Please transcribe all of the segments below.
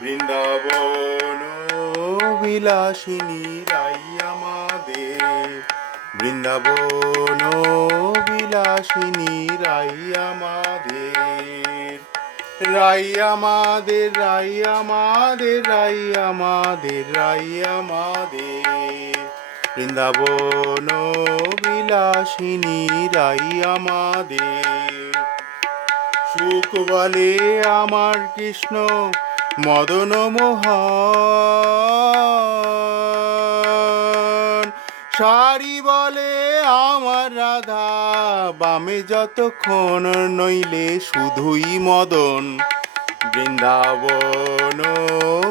বৃন্দাবন বিলাসিনী রাই আমাদের বৃন্দাবন বিলাসিনী রাই আমাদের রাই আমাদের রাই আমাদের রাই আমাদের রাই আমাদের বৃন্দাবন বিলাসিনী রাই আমাদের সুখ বলে আমার কৃষ্ণ মদন মোহন। সারি বলে আমার রাধা, বামে যতক্ষণ নইলে শুধুই মদন। বৃন্দাবন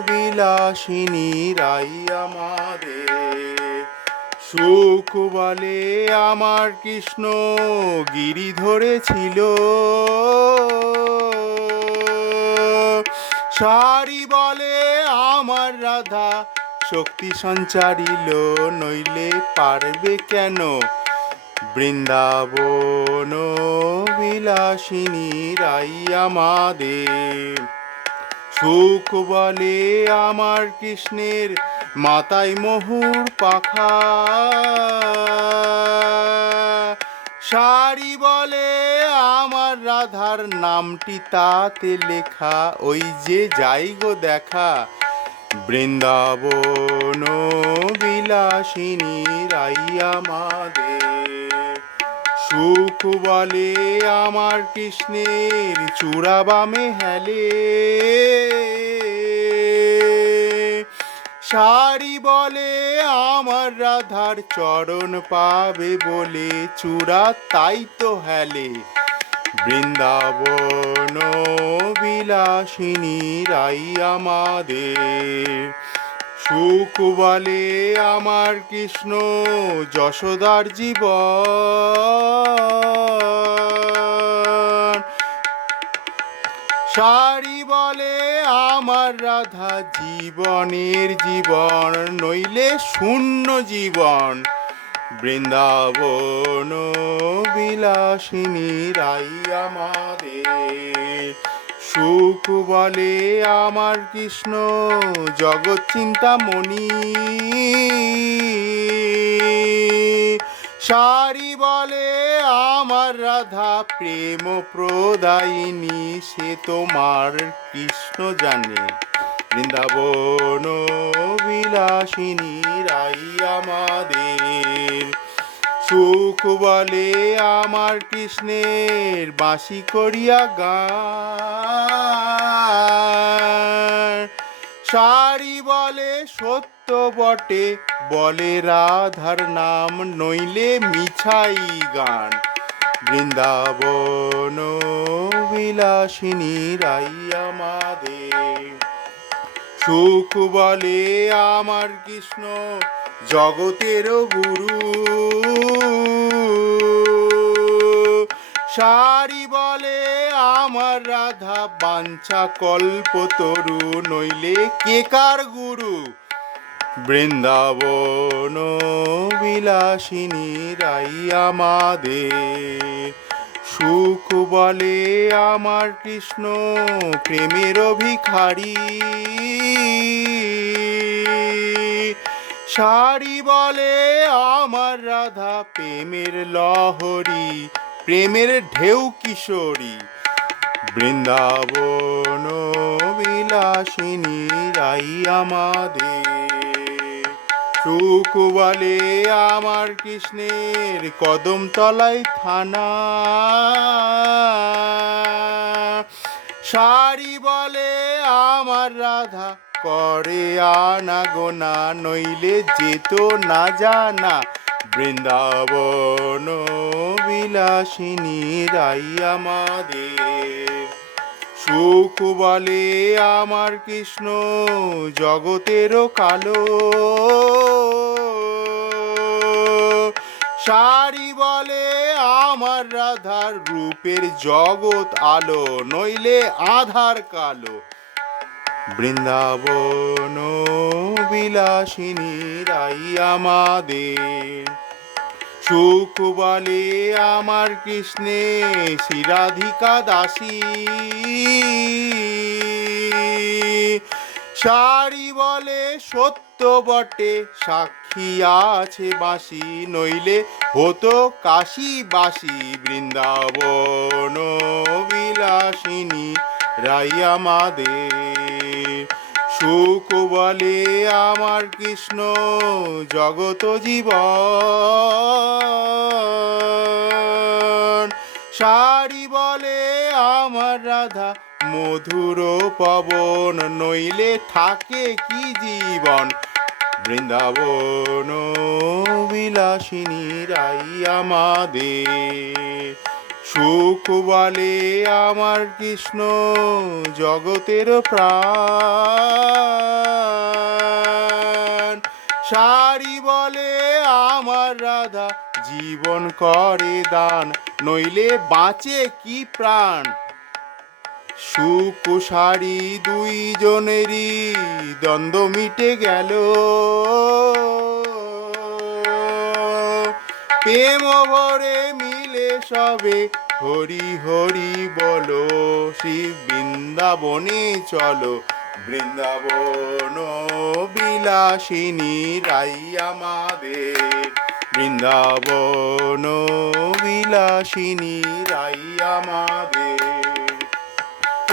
বিলাসিনী রাই আমাদের। সুখ বলে আমার কৃষ্ণ, গিরি ধরেছিল। সারি বলে আমার রাধা। শক্তি সঞ্চারিল নইলে পারবে কেন? বৃন্দাবন বিলাসিনী রাই আমাদের। সুখ বলে আমার কৃষ্ণের মাথায় মোহুর পাখা। সারি রাধার নামটি তাতে লেখা, ওই যে যাই গো দেখা, বৃন্দাবন বিলাসিনী রাই আমাদের। সুখ বলে আমার কৃষ্ণের চূড়া বামে হেলে। সারি বলে আমার রাধার চরণ পাবে বলে চূড়া তাই তো হেলে। বৃন্দাবন বিলাসিনী রাই আমাদের। সুখ বলে আমার কৃষ্ণ যশোদার জীবন। সারি বলে আমার রাধা জীবনের জীবন, নইলে শূন্য জীবন। বৃন্দাবন বিলাসিনী রাই আমাদের সুখ বলে আমার কৃষ্ণ জগৎ চিন্তামণি সারি বলে আমার রাধা প্রেম প্রদায়িনী, সে তোমার কৃষ্ণ জানে। বৃন্দাবন বিলাসিনী রাই আমাদের। সুখ বলে আমার কৃষ্ণের বাঁশি করিয়া গান। সারি বলে সত্য বটে, বলে রাধার নাম নইলে মিছাই গান। বৃন্দাবন বিলাসিনী রাই আমাদের। সুখ বলে আমার কৃষ্ণ জগতেরও গুরু। সারি বলে আমার রাধা, বাঞ্ছা কল্প তরু, নইলে কেকার গুরু? বৃন্দাবন বিলাসিনী রাই আমাদের। সুখ বলে আমার কৃষ্ণ প্রেমের ভিখারি। সারি বলে আমার রাধা প্রেমের লহরী, প্রেমের ঢেউ কিশোরী। বৃন্দাবন বিলাসিনী রাই আমাদের। সুখ বলে আমার কৃষ্ণের কদম তলায় থানা। সারি বলে আমার রাধা, করে আনা গোনা নইলে যেত না জানা। বৃন্দাবন বিলাসিনী রাই আমাদের। সুখ বলে আমার কৃষ্ণ জগতেরও কালো। সারি বলে আমার রাধার রূপের জগৎ আলো, নইলে আধার কালো। বৃন্দাবন বিলাসিনী রাই আমাদের সুখ বলে আমার কৃষ্ণে শ্রীরাধিকা দাসী। সারি বলে সত্য বটে, সাক্ষী আছে বাসি নইলে হতো কাশী বাসি বৃন্দাবন বিলাসিনী রাই আমাদের। সুখ বলে আমার কৃষ্ণ জগত জীবন। সারি বলে আমার রাধা, মধুর পবন, নইলে থাকে কি জীবন? বৃন্দাবন বিলাসিনী রাই আমাদের। সুখ বলে আমার কৃষ্ণ জগতের প্রাণ। সারি বলে আমার রাধা, জীবন করে দান, নইলে বাঁচে কি প্রাণ? ও সারি দুইজনেরই দ্বন্দ্ব মিটে গেল। প্রেম ভরে মিলে সবে, হরি হরি বলো শ্রী বৃন্দাবনে চলো। বৃন্দাবন বিলাসিনী রাই আমাদের। বৃন্দাবন বিলাসিনী রাই আমাদের।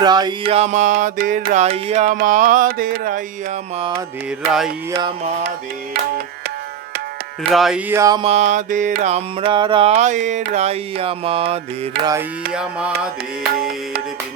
রাই আমাদের রাই আমাদের রাই আমাদের রাই আমাদের। রাই আমাদের, আমরা রায়ে রাই আমাদের রাই আমাদের।